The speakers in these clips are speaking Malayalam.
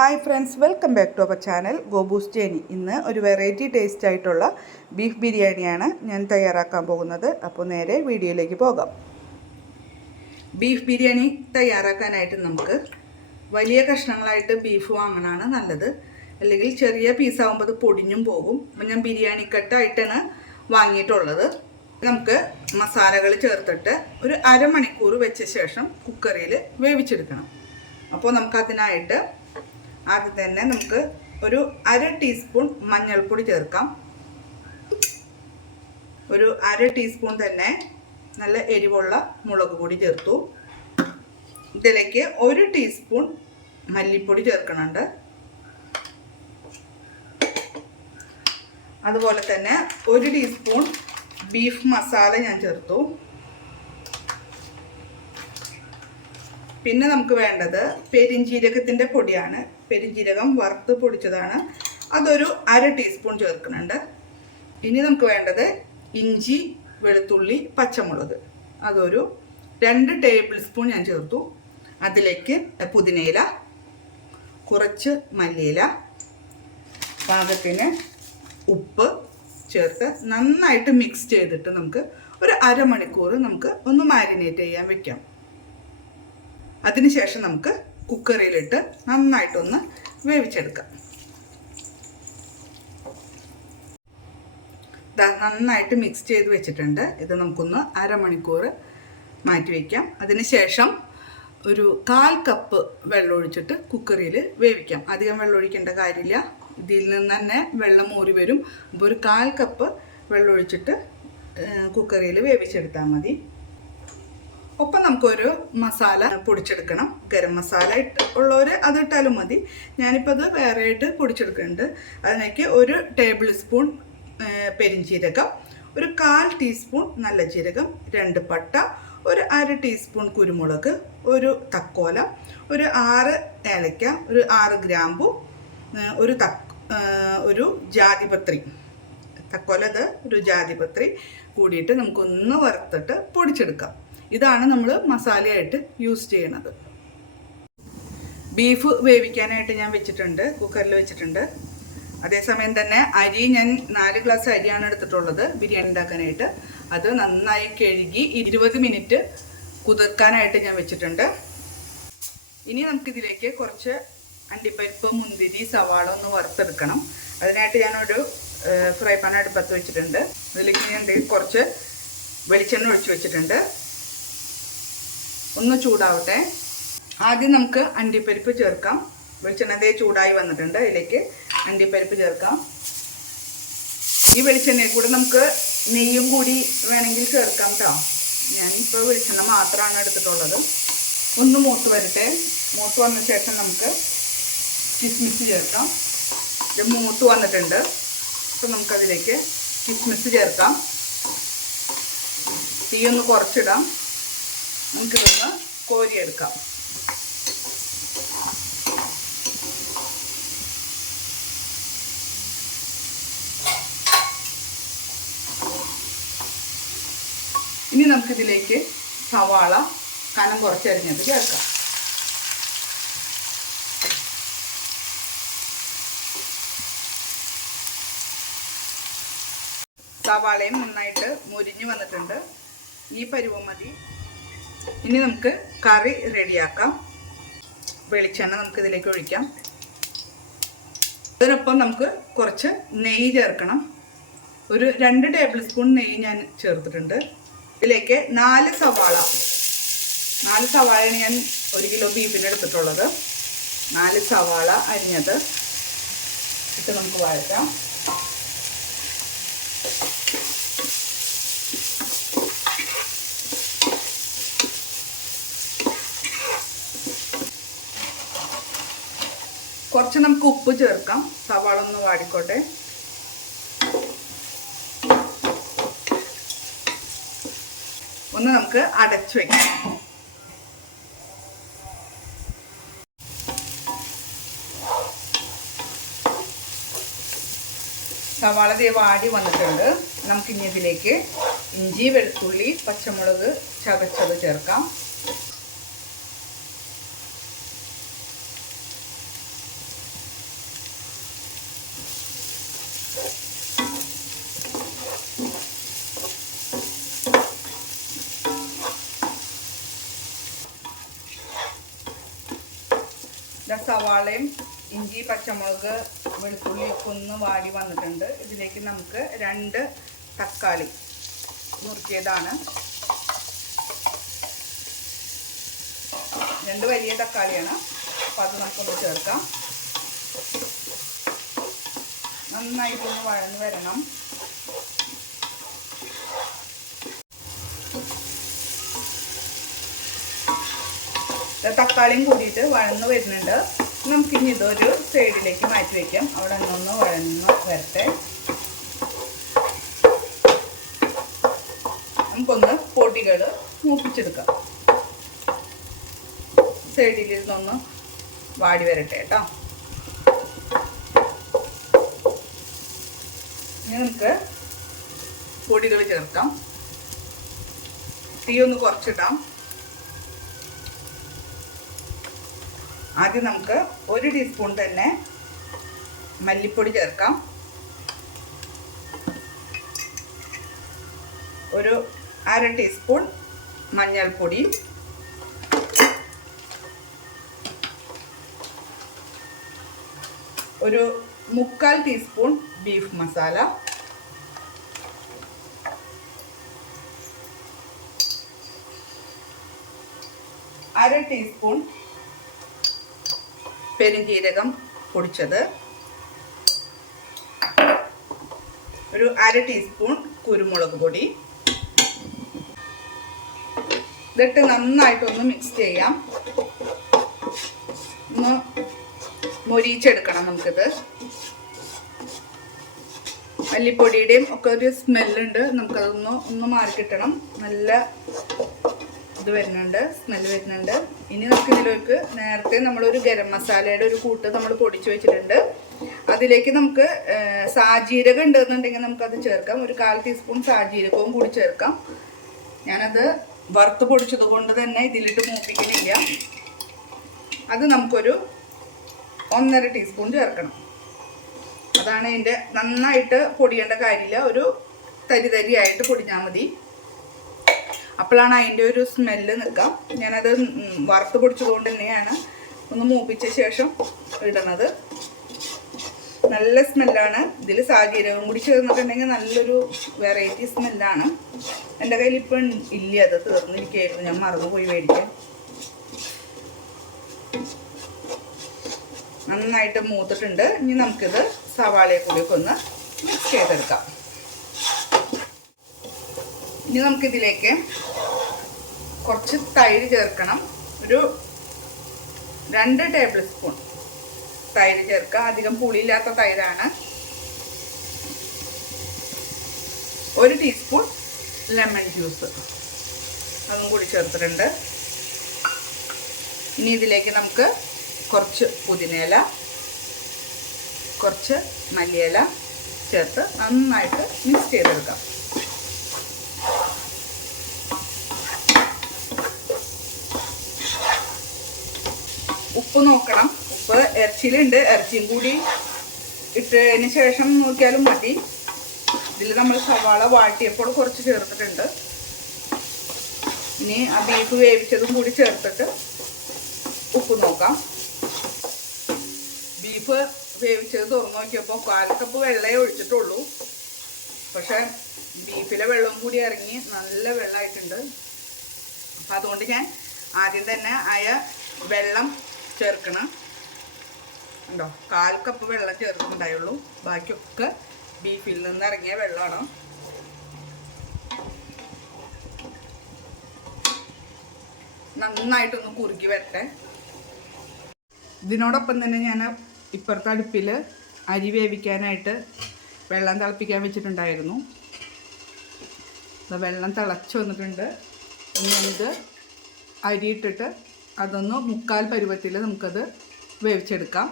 Hi friends welcome back to our channel ഗോബൂസ് ജേനി ഇന്ന് ഒരു വെറൈറ്റി ടേസ്റ്റ് ആയിട്ടുള്ള ബീഫ് ബിരിയാണിയാണ് ഞാൻ തയ്യാറാക്കാൻ പോകുന്നത്. അപ്പോൾ നേരെ വീഡിയോയിലേക്ക് പോകാം. ബീഫ് ബിരിയാണി തയ്യാറാക്കാനായിട്ട് നമുക്ക് വലിയ കഷ്ണങ്ങളായിട്ട് ബീഫ് വാങ്ങണമാണ് നല്ലത്. അല്ലെങ്കിൽ ചെറിയ പീസാകുമ്പോൾ അത് പൊടിഞ്ഞും പോകും. അപ്പം ഞാൻ ബിരിയാണി കട്ടായിട്ടാണ് വാങ്ങിയിട്ടുള്ളത്. നമുക്ക് മസാലകൾ ചേർത്തിട്ട് ഒരു അരമണിക്കൂർ വെച്ച ശേഷം കുക്കറിയിൽ വേവിച്ചെടുക്കണം. അപ്പോൾ നമുക്കതിനായിട്ട് ആദ്യം തന്നെ നമുക്ക് ഒരു അര ടീസ്പൂൺ മഞ്ഞൾപ്പൊടി ചേർക്കാം. ഒരു അര ടീസ്പൂൺ തന്നെ നല്ല എരിവുള്ള മുളക് പൊടി ചേർത്തു. ഇതിലേക്ക് ഒരു ടീസ്പൂൺ മല്ലിപ്പൊടി ചേർക്കണുണ്ട്. അതുപോലെ തന്നെ ഒരു ടീസ്പൂൺ ബീഫ് മസാല ഞാൻ ചേർത്തു. പിന്നെ നമുക്ക് വേണ്ടത് പെരിഞ്ജീരകത്തിന്റെ പൊടിയാണ്. പെരിഞ്ജീരകം വറുത്ത് പൊടിച്ചതാണ്. അതൊരു അര ടീസ്പൂൺ ചേർക്കുന്നുണ്ട്. ഇനി നമുക്ക് വേണ്ടത് ഇഞ്ചി വെളുത്തുള്ളി പച്ചമുളക്. അതൊരു രണ്ട് ടേബിൾ സ്പൂൺ ഞാൻ ചേർത്തു. അതിലേക്ക് പുതിനയില കുറച്ച് മല്ലിയില പാകത്തിന് ഉപ്പ് ചേർത്ത് നന്നായിട്ട് മിക്സ് ചെയ്തിട്ട് നമുക്ക് ഒരു അരമണിക്കൂർ നമുക്ക് ഒന്ന് മാരിനേറ്റ് ചെയ്യാൻ വെക്കാം. അതിനുശേഷം നമുക്ക് കുക്കറിയിലിട്ട് നന്നായിട്ടൊന്ന് വേവിച്ചെടുക്കാം. നന്നായിട്ട് മിക്സ് ചെയ്ത് വെച്ചിട്ടുണ്ട്. ഇത് നമുക്കൊന്ന് അരമണിക്കൂർ മാറ്റി വയ്ക്കാം അതിനുശേഷം ഒരു കാൽ കപ്പ് വെള്ളം ഒഴിച്ചിട്ട് കുക്കറിയിൽ വേവിക്കാം. അധികം വെള്ളം ഒഴിക്കേണ്ട കാര്യമില്ല. ഇതിൽ നിന്ന് തന്നെ വെള്ളം ഊറി വരും. അപ്പോൾ ഒരു കാൽ കപ്പ് വെള്ളം ഒഴിച്ചിട്ട് കുക്കറിയിൽ വേവിച്ചെടുത്താൽ മതി. ഒപ്പം നമുക്കൊരു മസാല പൊടിച്ചെടുക്കണം. ഗരം മസാല ഇട്ട് ഉള്ളവർ അത് ഇട്ടാലും മതി. ഞാനിപ്പോൾ അത് വേറെ ആയിട്ട് പൊടിച്ചെടുക്കുന്നുണ്ട്. അതിലേക്ക് ഒരു ടേബിൾ സ്പൂൺ പെരിഞ്ചീരകം ഒരു കാൽ ടീസ്പൂൺ നല്ല ജീരകം രണ്ട് പട്ട ഒരു അര ടീസ്പൂൺ കുരുമുളക് ഒരു തക്കോല ഒരു ആറ് ഏലക്ക ഒരു ആറ് ഗ്രാമ്പു ഒരു ത ഒരു ജാതിപത്രി. തക്കോലത് ഒരു ജാതിപത്രി കൂടിയിട്ട് നമുക്കൊന്ന് വറുത്തിട്ട് പൊടിച്ചെടുക്കാം. ഇതാണ് നമ്മൾ മസാലയായിട്ട് യൂസ് ചെയ്യണത്. ബീഫ് വേവിക്കാനായിട്ട് ഞാൻ വെച്ചിട്ടുണ്ട് കുക്കറിൽ വെച്ചിട്ടുണ്ട്. അതേസമയം തന്നെ അരി ഞാൻ നാല് ഗ്ലാസ് അരിയാണ് എടുത്തിട്ടുള്ളത് ബിരിയാണി ഉണ്ടാക്കാനായിട്ട്. അത് നന്നായി കഴുകി ഇരുപത് മിനിറ്റ് കുതിർക്കാനായിട്ട് ഞാൻ വെച്ചിട്ടുണ്ട്. ഇനി നമുക്കിതിലേക്ക് കുറച്ച് അണ്ടിപ്പരിപ്പ് മുന്തിരി സവാള ഒന്ന് വറുത്തെടുക്കണം. അതിനായിട്ട് ഞാനൊരു ഫ്രൈ പാൻ അടുപ്പത്ത് വെച്ചിട്ടുണ്ട്. അതിലേക്ക് ഞാൻ കുറച്ച് വെളിച്ചെണ്ണ ഒഴിച്ച് വെച്ചിട്ടുണ്ട്. ഒന്ന് ചൂടാവട്ടെ. ആദ്യം നമുക്ക് അണ്ടിപ്പരിപ്പ് ചേർക്കാം. വെളിച്ചെണ്ണതേ ചൂടായി വന്നിട്ടുണ്ട്. അതിലേക്ക് അണ്ടിപ്പരിപ്പ് ചേർക്കാം. ഈ വെളിച്ചെണ്ണയിൽ കൂടെ നമുക്ക് നെയ്യും കൂടി വേണമെങ്കിൽ ചേർക്കാം കേട്ടോ ഞാനിപ്പോൾ വെളിച്ചെണ്ണ മാത്രമാണ് എടുത്തിട്ടുള്ളത്. ഒന്ന് മൂത്ത് വരട്ടെ. മൂത്ത് വന്ന ശേഷം നമുക്ക് കിസ്മിസ് ചേർക്കാം. ഇത് മൂത്ത് വന്നിട്ടുണ്ട്. അപ്പം നമുക്കതിലേക്ക് കിസ്മിസ് ചേർക്കാം. തീ ഒന്ന് കുറച്ചിടാം. നമുക്കിതൊന്ന് കോരിയെടുക്കാം. ഇനി നമുക്കിതിലേക്ക് സവാള കനം കുറച്ചരിഞ്ഞത് ചേർക്കാം. സവാളയും നന്നായിട്ട് മുരിഞ്ഞു വന്നിട്ടുണ്ട്. ഈ പരുവം മതി ഇനി നമുക്ക് കറി റെഡിയാക്കാം. വെളിച്ചെണ്ണ നമുക്ക് ഇതിലേക്ക് ഒഴിക്കാം. അതിനൊപ്പം നമുക്ക് കുറച്ച് നെയ്യ് ചേർക്കണം. ഒരു രണ്ട് ടേബിൾ സ്പൂൺ നെയ്യ് ഞാൻ ചേർത്തിട്ടുണ്ട്. ഇതിലേക്ക് നാല് സവാള. നാല് സവാളയാണ് ഞാൻ ഒരു കിലോ ബീഫിന് എടുത്തിട്ടുള്ളത്. നാല് സവാള അരിഞ്ഞത്. ഇട്ട് നമുക്ക് വഴറ്റാം. കുറച്ച് നമുക്ക് ഉപ്പ് ചേർക്കാം. സവാള ഒന്ന് വാടിക്കോട്ടെ. ഒന്ന് നമുക്ക് അടച്ചു വയ്ക്കാം സവാള ദേ വാടി വന്നിട്ടുണ്ട്. നമുക്കിനി ഇതിലേക്ക് ഇഞ്ചി വെളുത്തുള്ളി പച്ചമുളക് ചതച്ചത് ചേർക്കാം. സവാളയും ഇഞ്ചി പച്ചമുളക് വെളുത്തുള്ളി ഒക്കെ ഒന്ന് വാടി വന്നിട്ടുണ്ട്. ഇതിലേക്ക് നമുക്ക് രണ്ട് തക്കാളി നുറുക്കിയതാണ്. രണ്ട് വലിയ തക്കാളിയാണ്. അപ്പോൾ അത് നമുക്കൊന്ന് ചേർക്കാം. നന്നായിട്ടൊന്ന് വഴന്ന് വരണം. തക്കാളിയും കൂടിയിട്ട് വഴന്ന് വരുന്നുണ്ട്. നമുക്കിനി ഇതൊരു സൈഡിലേക്ക് മാറ്റി വയ്ക്കാം അവിടെ ഒന്ന് വഴന്ന് വരട്ടെ. നമുക്കൊന്ന് പൊടികൾ മൂപ്പിച്ചെടുക്കാം. സൈഡിൽ ഇരുന്നൊന്ന് വാടി വരട്ടെ കേട്ടോ. ഇനി നമുക്ക് പൊടികൾ ചേർക്കാം. തീ ഒന്ന് കുറച്ചിടാം. ആദ്യം നമുക്ക് ഒരു ടീസ്പൂൺ തന്നെ മല്ലിപ്പൊടി ചേർക്കാം. ഒരു അര ടീസ്പൂൺ മഞ്ഞൾപ്പൊടി. ഒരു മുക്കാൽ ടീസ്പൂൺ ബീഫ് മസാല. അര ടീസ്പൂൺ പെരുംജീരകം പൊടിച്ചത്. ഒരു അര ടീസ്പൂൺ കുരുമുളക് പൊടി. ഇതിട്ട് നന്നായിട്ടൊന്ന് മിക്സ് ചെയ്യാം. ഒന്ന് മൊരിച്ചെടുക്കണം നമുക്കിത്. മല്ലിപ്പൊടിയുടെയും ഒക്കെ ഒരു സ്മെല്ലുണ്ട് നമുക്കതൊന്ന് ഒന്ന് മാറി കിട്ടണം നല്ല ഇത് വരുന്നുണ്ട് സ്മെല്ല് വരുന്നുണ്ട്. ഇനി നമുക്ക് ഇതിലേക്ക് നേരത്തെ നമ്മളൊരു ഗരം മസാലയുടെ ഒരു കൂട്ട് നമ്മൾ പൊടിച്ചു വെച്ചിട്ടുണ്ട്. അതിലേക്ക് നമുക്ക് സാജീരകം ഉണ്ടെന്നുണ്ടെങ്കിൽ നമുക്കത് ചേർക്കാം. ഒരു കാൽ ടീസ്പൂൺ സാജീരകവും കൂടി ചേർക്കാം. ഞാനത് വറുത്ത് പൊടിച്ചത് കൊണ്ട് തന്നെ ഇതിലിട്ട് മൂപ്പിക്കലില്ല. അത് നമുക്കൊരു ഒന്നര ടീസ്പൂൺ ചേർക്കണം. അതാണ് ഇതിന്റെ നന്നായിട്ട് പൊടിയേണ്ട കാര്യമില്ല. ഒരു തരി തരിയായിട്ട് പൊടിഞ്ഞാൽ മതി. അപ്പോഴാണ് അതിന്റെ ഒരു സ്മെല്ല് നിൽക്കാം ഞാനത് വറുത്ത് പൊടിച്ചതുകൊണ്ട് തന്നെയാണ് ഒന്ന് മൂപ്പിച്ച ശേഷം ഇടണത് നല്ല സ്മെല്ലാണ്. ഇതിൽ സാഹചര്യവും കൂടി ചേർന്നിട്ടുണ്ടെങ്കിൽ നല്ലൊരു വെറൈറ്റി സ്മെല്ലാണ്. എന്റെ കയ്യിൽ ഇപ്പം ഇല്ല അത് തീർന്നിരിക്കുകയായിരുന്നു. ഞാൻ മറന്നുപോയി മേടിക്കാൻ. നന്നായിട്ട് മൂത്തിട്ടുണ്ട്. ഇനി നമുക്കിത് സവാളയെ കൂടിയൊക്കെ ഒന്ന് മിക്സ് ചെയ്തെടുക്കാം. ഇനി നമുക്കിതിലേക്ക് കുറച്ച് തൈര് ചേർക്കണം. ഒരു രണ്ട് ടേബിൾ സ്പൂൺ തൈര് ചേർക്കുക. അധികം പുളിയില്ലാത്ത തൈരാണ്. ഒരു ടീസ്പൂൺ ലെമൺ ജ്യൂസ്. അതും കൂടി ചേർത്തിട്ടുണ്ട്. ഇനി ഇതിലേക്ക് നമുക്ക് കുറച്ച് പുതിനയില കുറച്ച് മല്ലിയില ചേർത്ത് നന്നായിട്ട് മിക്സ് ചെയ്തെടുക്കാം. ഉപ്പ് നോക്കണം. ഉപ്പ് ഇറച്ചിയിലുണ്ട്. ഇറച്ചിയും കൂടി ഇട്ടതിന് ശേഷം നോക്കിയാലും മതി. ഇതിൽ നമ്മൾ സവാള വാട്ടിയപ്പോൾ കുറച്ച് ചേർത്തിട്ടുണ്ട്. ഇനി ആ ബീഫ് വേവിച്ചതും കൂടി ചേർത്തിട്ട് ഉപ്പ് നോക്കാം. ബീഫ് വേവിച്ചത് തുറന്നു നോക്കിയപ്പോൾ കാൽ കപ്പ് വെള്ളമേ ഒഴിച്ചിട്ടുള്ളൂ. പക്ഷേ ബീഫിലെ വെള്ളം കൂടി ഇറങ്ങി നല്ല വെള്ളമായിട്ടുണ്ട്. അപ്പം അതുകൊണ്ട് ഞാൻ ആദ്യം തന്നെ ആയ വെള്ളം ചേർക്കണം. ഉണ്ടോ കാൽ കപ്പ് വെള്ളം ചേർക്കുന്നുണ്ടായുള്ളൂ ബാക്കിയൊക്കെ ബീഫിൽ നിന്ന് ഇറങ്ങിയ വെള്ളമാണ്. നന്നായിട്ടൊന്ന് കുറുക്കി വരട്ടെ. ഇതിനോടൊപ്പം തന്നെ ഞാൻ ഇപ്പുറത്തെ അടുപ്പിൽ അരി വേവിക്കാനായിട്ട് വെള്ളം തിളപ്പിക്കാൻ വെച്ചിട്ടുണ്ടായിരുന്നു. വെള്ളം തിളച്ച് വന്നിട്ടുണ്ട്. ഇനി ഇത് അരി ഇട്ടിട്ട് അതൊന്ന് മുക്കാൽ പരുവത്തിൽ നമുക്കത് വേവിച്ചെടുക്കാം.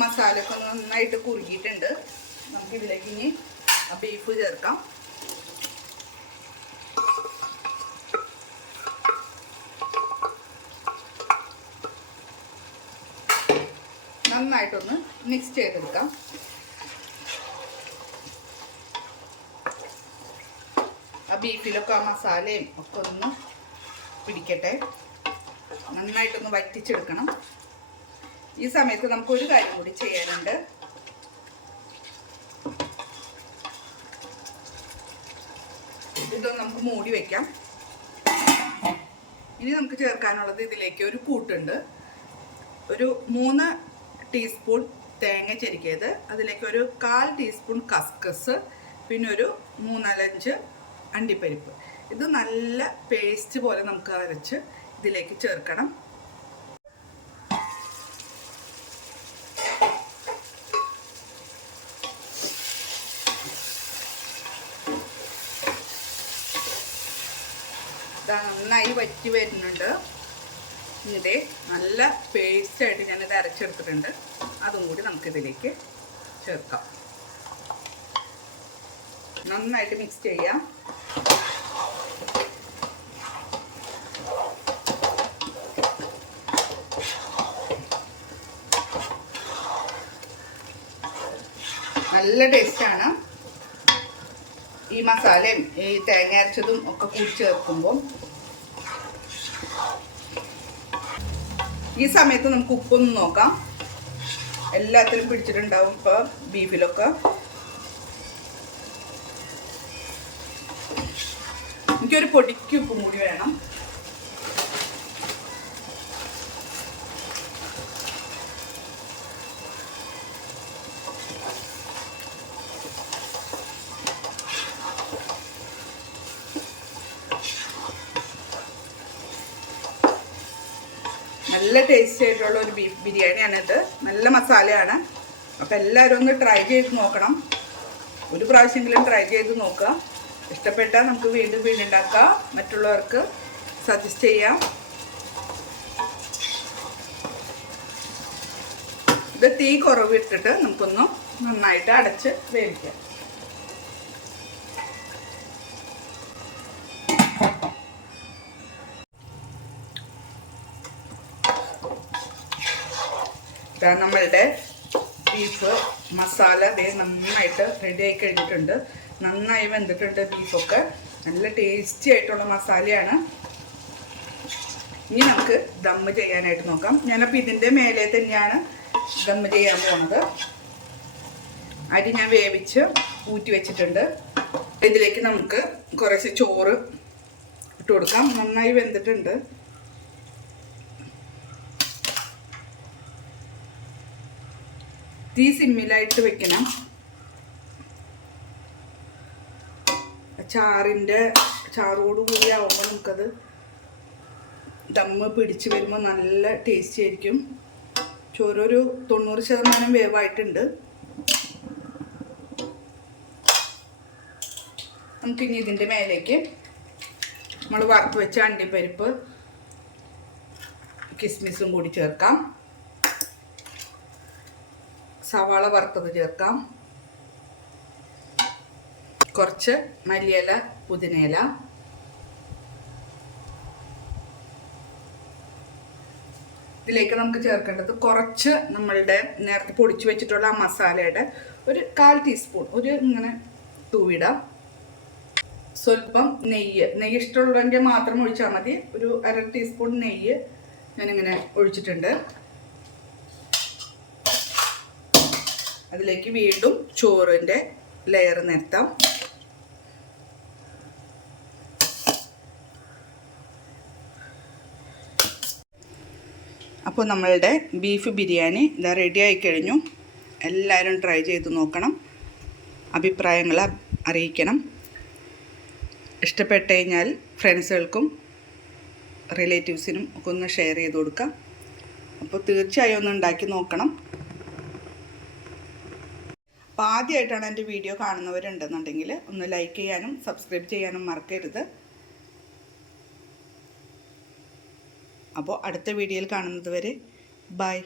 മസാലയൊക്കെ നന്നായിട്ട് കുറുകിയിട്ടുണ്ട്. നമുക്കിതിലേക്ക് ഇനി ആ ബീഫ് ചേർക്കാം. നന്നായിട്ടൊന്ന് മിക്സ് ചെയ്തെടുക്കാം. ആ ബീഫിലൊക്കെ ആ മസാലയും ഒക്കെ ഒന്ന് പിടിക്കട്ടെ. നന്നായിട്ടൊന്ന് വറ്റിച്ചെടുക്കണം. ഈ സമയത്ത് നമുക്ക് ഒരു കാര്യം കൂടി ചെയ്യാനുണ്ട്. ഇതൊന്ന് നമുക്ക് മൂടി വെക്കാം. ഇനി നമുക്ക് ചേർക്കാനുള്ളത് ഇതിലേക്ക് ഒരു കൂട്ടുണ്ട്. ഒരു മൂന്ന് ടീസ്പൂൺ തേങ്ങ ചെരിക്കിയത്. അതിലേക്ക് ഒരു കാൽ ടീസ്പൂൺ കസ്കസ്. പിന്നെ ഒരു മൂന്നാലഞ്ച് അണ്ടിപ്പരിപ്പ്. ഇത് നല്ല പേസ്റ്റ് പോലെ നമുക്ക് അരച്ച് ഇതിലേക്ക് ചേർക്കണം. നന്നായി വറ്റി വരുന്നുണ്ട്. ഇതിന്റെ നല്ല പേസ്റ്റായിട്ട് ഞാനിത് അരച്ചെടുത്തിട്ടുണ്ട്. അതും കൂടി നമുക്കിതിലേക്ക് ചേർക്കാം. നന്നായിട്ട് മിക്സ് ചെയ്യാം. നല്ല ടേസ്റ്റാണ് ഈ മസാലയും ഈ തേങ്ങ അരച്ചതും ഒക്കെ കൂടി ചേർക്കുമ്പോൾ. ഈ സമയത്ത് നമുക്ക് ഉപ്പൊന്ന് നോക്കാം. എല്ലാത്തിലും പിടിച്ചിട്ടുണ്ടാവും ഇപ്പോൾ ബീഫിലൊക്കെ എനിക്കൊരു പൊടിക്ക് കൂടി വേണം. നല്ല ടേസ്റ്റി ആയിട്ടുള്ള ഒരു ബീഫ് ബിരിയാണിയാണിത്. നല്ല മസാലയാണ്. അപ്പോൾ എല്ലാവരും ഒന്ന് ട്രൈ ചെയ്ത് നോക്കണം. ഒരു പ്രാവശ്യമെങ്കിലും ട്രൈ ചെയ്ത് നോക്കുക. ഇഷ്ടപ്പെട്ടാൽ നമുക്ക് വീണ്ടും വീണ്ടും ഉണ്ടാക്കാം മറ്റുള്ളവർക്ക് സജസ്റ്റ് ചെയ്യാം. ഇത് തീ കുറവിട്ടിട്ട് നമുക്കൊന്ന് നന്നായിട്ട് അടച്ച് വേവിക്കാം. ഇതാ നമ്മളുടെ ബീഫ് മസാല വേ നന്നായിട്ട് റെഡി ആയി കഴിഞ്ഞിട്ടുണ്ട്. നന്നായി വെന്തിട്ടുണ്ട് ബീഫൊക്കെ നല്ല ടേസ്റ്റി ആയിട്ടുള്ള മസാലയാണ്. ഇനി നമുക്ക് ദമ്മ് ചെയ്യാനായിട്ട് നോക്കാം. ഞാനപ്പോൾ ഇതിന്റെ മേലെ തന്നെയാണ് ദമ്മ് ചെയ്യാൻ പോകുന്നത് അരി ഞാൻ വേവിച്ച് ഊറ്റി വെച്ചിട്ടുണ്ട്. ഇതിലേക്ക് നമുക്ക് കുറച്ച് ചോറ് ഇട്ട് കൊടുക്കാം. നന്നായി വെന്തിട്ടുണ്ട്. തീ സിമ്മിലായിട്ട് വെക്കണം. ചാറിന്റെ ചാറോട് കൂടി ആവുമ്പോൾ നമുക്കത് ദമ്മ് പിടിച്ച് വരുമ്പോൾ നല്ല ടേസ്റ്റി ആയിരിക്കും. ചോരൊരു തൊണ്ണൂറ് ശതമാനം വേവായിട്ടുണ്ട്. നമുക്കിനി ഇതിന്റെ മേലേക്ക് നമ്മൾ വറുത്ത് വെച്ച അണ്ടിപ്പരിപ്പ് കിസ്മിസും കൂടി ചേർക്കാം. സവാള വറുത്തത് ചേർക്കാം. കുറച്ച് മല്ലിയില പുതിനയില. ഇതിലേക്ക് നമുക്ക് ചേർക്കേണ്ടത് കുറച്ച് നമ്മളുടെ നേരത്തെ പൊടിച്ചു വെച്ചിട്ടുള്ള ആ മസാലയുടെ ഒരു കാൽ ടീസ്പൂൺ ഒരു ഇങ്ങനെ തൂവിടാം. സ്വല്പം നെയ്യ് നെയ്യ് ഇഷ്ടമുള്ളവന്റെ മാത്രം ഒഴിച്ചാൽ മതി. ഒരു അര ടീസ്പൂൺ നെയ്യ് ഞാനിങ്ങനെ ഒഴിച്ചിട്ടുണ്ട്. അതിലേക്ക് വീണ്ടും ചോറിന്റെ ലെയർ നിരത്താം അപ്പോൾ നമ്മളുടെ ബീഫ് ബിരിയാണി ഇതാ റെഡി ആയി കഴിഞ്ഞു. എല്ലാവരും ട്രൈ ചെയ്ത് നോക്കണം. അഭിപ്രായങ്ങൾ അറിയിക്കണം. ഇഷ്ടപ്പെട്ട് കഴിഞ്ഞാൽ ഫ്രണ്ട്സുകൾക്കും റിലേറ്റീവ്സിനും ഒക്കെ ഒന്ന് ഷെയർ ചെയ്ത് കൊടുക്കാം. അപ്പോൾ തീർച്ചയായും ഒന്ന് ഉണ്ടാക്കി നോക്കണം. അപ്പോൾ ആദ്യമായിട്ടാണ് എന്റെ വീഡിയോ കാണുന്നവരുണ്ടെന്നുണ്ടെങ്കിൽ ഒന്ന് ലൈക്ക് ചെയ്യാനും സബ്സ്ക്രൈബ് ചെയ്യാനും മറക്കരുത്. അപ്പോൾ അടുത്ത വീഡിയോയിൽ കാണുന്നത് വരെ ബൈ.